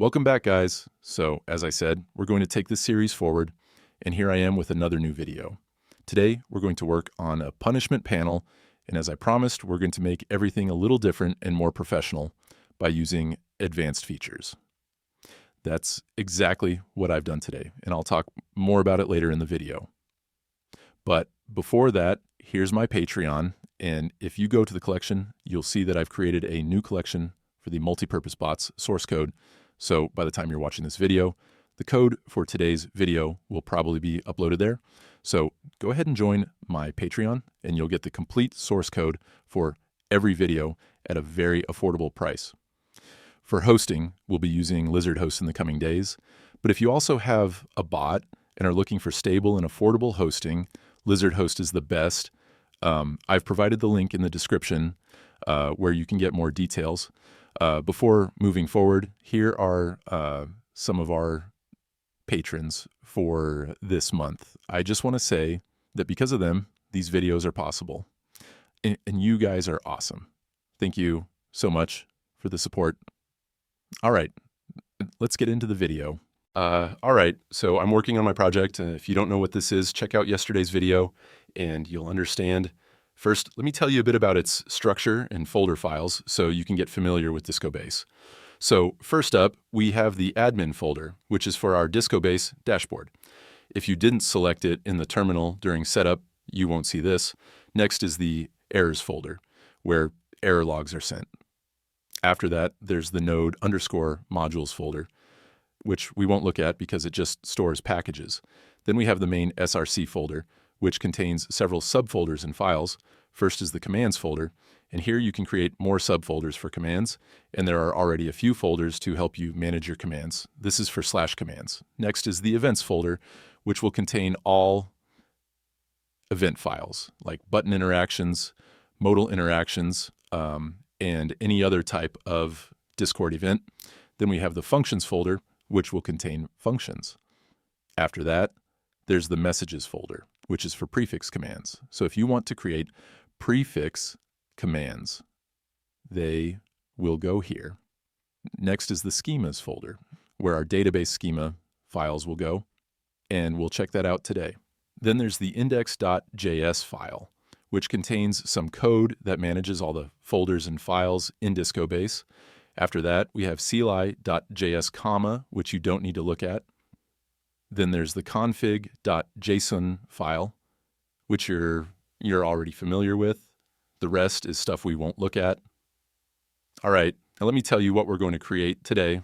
Welcome back, guys. So, as I said, we're going to take this series forward, and here I am with another new video. Today, we're going to work on a punishment panel, and as I promised, we're going to make everything a little different and more professional by using advanced features. That's exactly what I've done today, and I'll talk more about it later in the video. But before that, here's my Patreon, and if you go to the collection, you'll see that I've created a new collection for the Multipurpose bots source code. So by the time you're watching this video, the code for today's video will probably be uploaded there. So go ahead and join my Patreon, and you'll get the complete source code for every video at a very affordable price. For hosting, we'll be using LizardHost in the coming days. But if you also have a bot and are looking for stable and affordable hosting, LizardHost is the best. I've provided the link in the description where you can get more details. Before moving forward, here are some of our patrons for this month. I just want to say that because of them, these videos are possible. And you guys are awesome. Thank you so much for the support. All right, let's get into the video. All right, so I'm working on my project. If you don't know what this is, check out yesterday's video and you'll understand. First, let me tell you a bit about its structure and folder files so you can get familiar with DiscoBase. So first up, we have the admin folder, which is for our DiscoBase dashboard. If you didn't select it in the terminal during setup, you won't see this. Next is the errors folder, where error logs are sent. After that, there's the node _ modules folder, which we won't look at because it just stores packages. Then we have the main SRC folder, which contains several subfolders and files. First is the commands folder, and here you can create more subfolders for commands, and there are already a few folders to help you manage your commands. This is for /commands. Next is the events folder, which will contain all event files, like button interactions, modal interactions, and any other type of Discord event. Then we have the functions folder, which will contain functions. After that, there's the messages folder, which is for prefix commands. So if you want to create prefix commands, they will go here. Next is the schemas folder, where our database schema files will go, and we'll check that out today. Then there's the index.js file, which contains some code that manages all the folders and files in DiscoBase. After that, we have cli.js, which you don't need to look at. Then there's the config.json file, which you're already familiar with. The rest is stuff we won't look at. All right, now let me tell you what we're going to create today.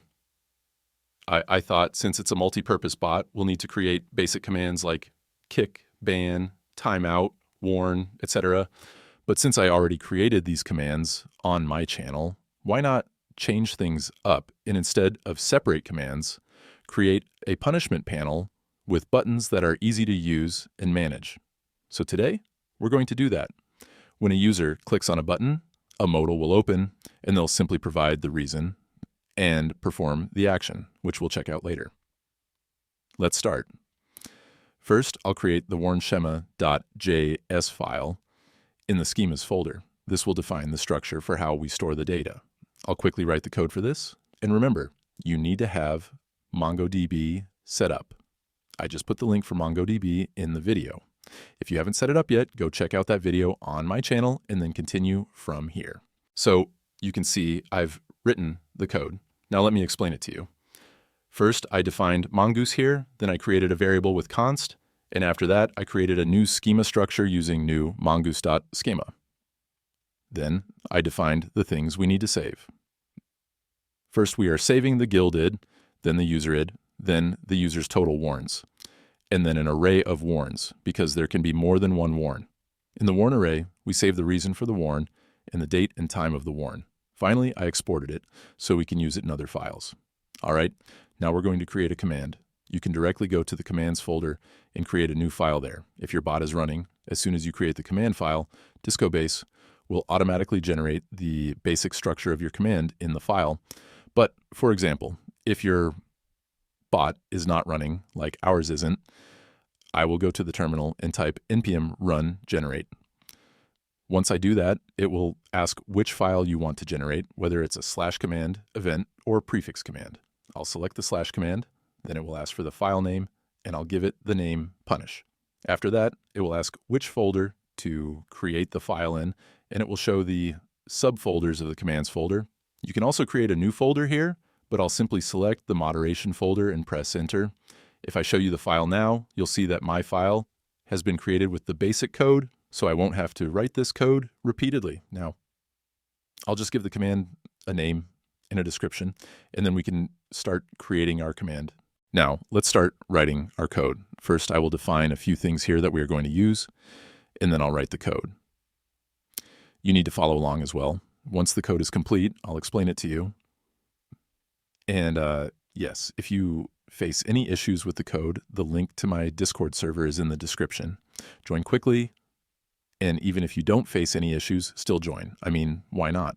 I thought since it's a multi-purpose bot, we'll need to create basic commands like kick, ban, timeout, warn, etc. But since I already created these commands on my channel, why not change things up and instead of separate commands, create a punishment panel with buttons that are easy to use and manage. So today, we're going to do that. When a user clicks on a button, a modal will open, and they'll simply provide the reason and perform the action, which we'll check out later. Let's start. First, I'll create the warn schema.js file in the schemas folder. This will define the structure for how we store the data. I'll quickly write the code for this. And remember, you need to have MongoDB set up. I just put the link for MongoDB in the video. If you haven't set it up yet, go check out that video on my channel and then continue from here. So you can see I've written the code. Now let me explain it to you. First, I defined mongoose here, then I created a variable with const, and after that, I created a new schema structure using new mongoose.schema. Then I defined the things we need to save. First, we are saving the gilded, then the user id, then the user's total warns, and then an array of warns, because there can be more than one warn. In the warn array, we save the reason for the warn and the date and time of the warn. Finally, I exported it so we can use it in other files. All right, now we're going to create a command. You can directly go to the commands folder and create a new file there. If your bot is running, as soon as you create the command file, DiscoBase will automatically generate the basic structure of your command in the file. But for example, if your bot is not running, like ours isn't, I will go to the terminal and type npm run generate. Once I do that, it will ask which file you want to generate, whether it's a /command event or prefix command. I'll select the slash command, then it will ask for the file name, and I'll give it the name punish. After that, it will ask which folder to create the file in, and it will show the subfolders of the commands folder. You can also create a new folder here, but I'll simply select the moderation folder and press enter. If I show you the file now, you'll see that my file has been created with the basic code, so I won't have to write this code repeatedly. Now, I'll just give the command a name and a description, and then we can start creating our command. Now, let's start writing our code. First, I will define a few things here that we are going to use, and then I'll write the code. You need to follow along as well. Once the code is complete, I'll explain it to you. And yes, if you face any issues with the code, the link to my Discord server is in the description. Join quickly, and even if you don't face any issues, still join. I mean, why not?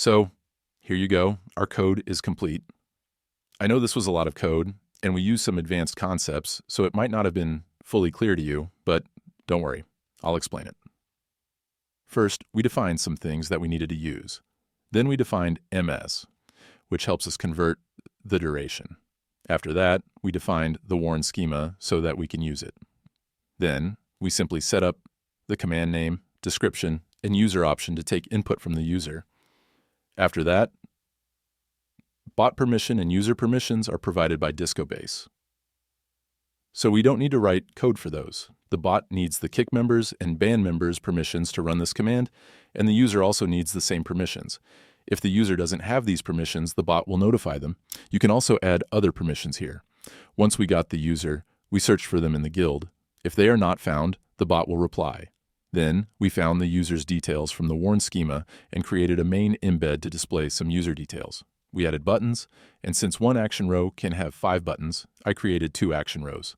So here you go. Our code is complete. I know this was a lot of code, and we used some advanced concepts, so it might not have been fully clear to you, but don't worry, I'll explain it. First, we defined some things that we needed to use. Then we defined ms, which helps us convert the duration. After that, we defined the warn schema so that we can use it. Then, we simply set up the command name, description, and user option to take input from the user. After that, bot permission and user permissions are provided by Discobase. So we don't need to write code for those. The bot needs the kick members and ban members permissions to run this command, and the user also needs the same permissions. If the user doesn't have these permissions, the bot will notify them. You can also add other permissions here. Once we got the user, we searched for them in the guild. If they are not found, the bot will reply. Then we found the user's details from the warn schema and created a main embed to display some user details. We added buttons, and since one action row can have 5 buttons, I created 2 action rows.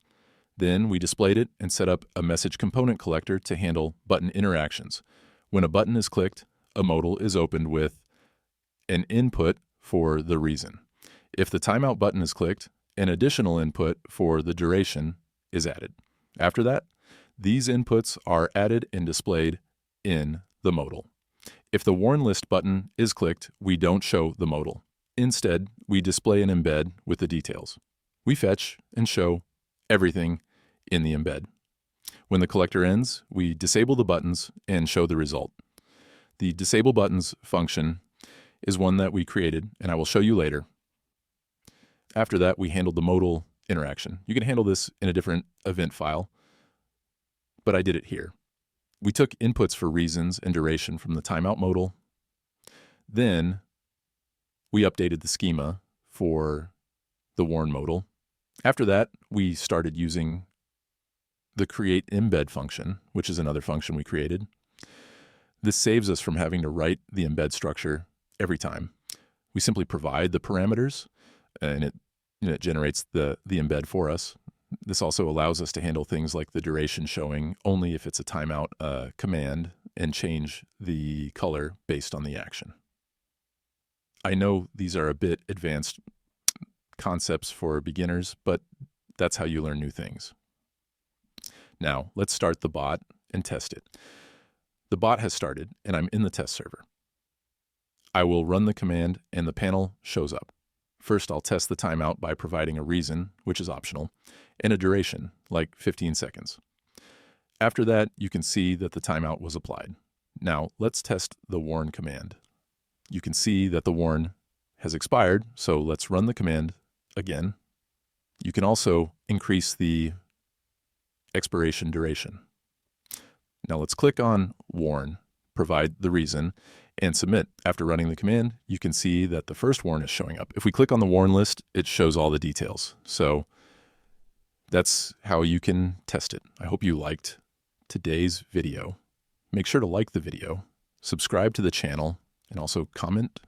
Then we displayed it and set up a message component collector to handle button interactions. When a button is clicked, a modal is opened with an input for the reason. If the timeout button is clicked, an additional input for the duration is added. After that, these inputs are added and displayed in the modal. If the warn list button is clicked, we don't show the modal. Instead, we display an embed with the details. We fetch and show everything in the embed. When the collector ends, we disable the buttons and show the result. The disable buttons function is one that we created, and I will show you later. After that, we handled the modal interaction. You can handle this in a different event file, but I did it here. We took inputs for reasons and duration from the timeout modal. Then we updated the schema for the warn modal. After that, we started using the create embed function, which is another function we created. This saves us from having to write the embed structure every time. We simply provide the parameters, and it generates the embed for us. This also allows us to handle things like the duration showing only if it's a timeout command and change the color based on the action. I know these are a bit advanced concepts for beginners, but that's how you learn new things. Now, let's start the bot and test it. The bot has started, and I'm in the test server. I will run the command, and the panel shows up. First, I'll test the timeout by providing a reason, which is optional, and a duration, like 15 seconds. After that, you can see that the timeout was applied. Now, let's test the warn command. You can see that the warn has expired, so let's run the command again. You can also increase the expiration duration. Now let's click on warn, provide the reason, and submit. After running the command, you can see that the first warn is showing up. If we click on the warn list, it shows all the details. So that's how you can test it. I hope you liked today's video. Make sure to like the video, subscribe to the channel, and also comment